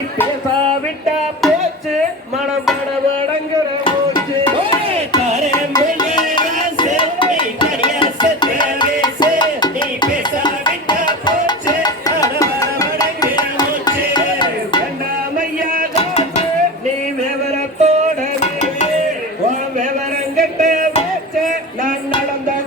பேசாவிட்டா போச்சு மனமட மடங்குற போச்சு நான் நடந்த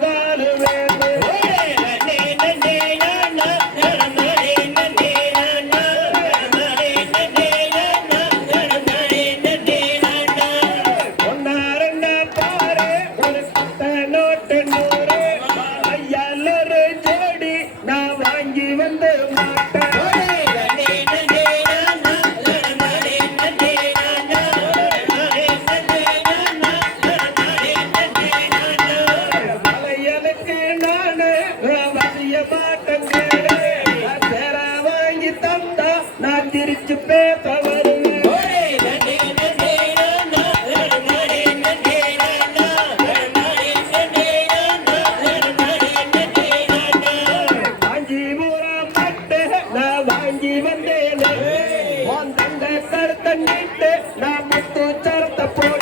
தண்ணிட்டு நான் முத்து சரத்த போய்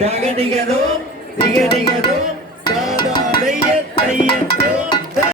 దిగదిగదు దిగదిగదు yeah.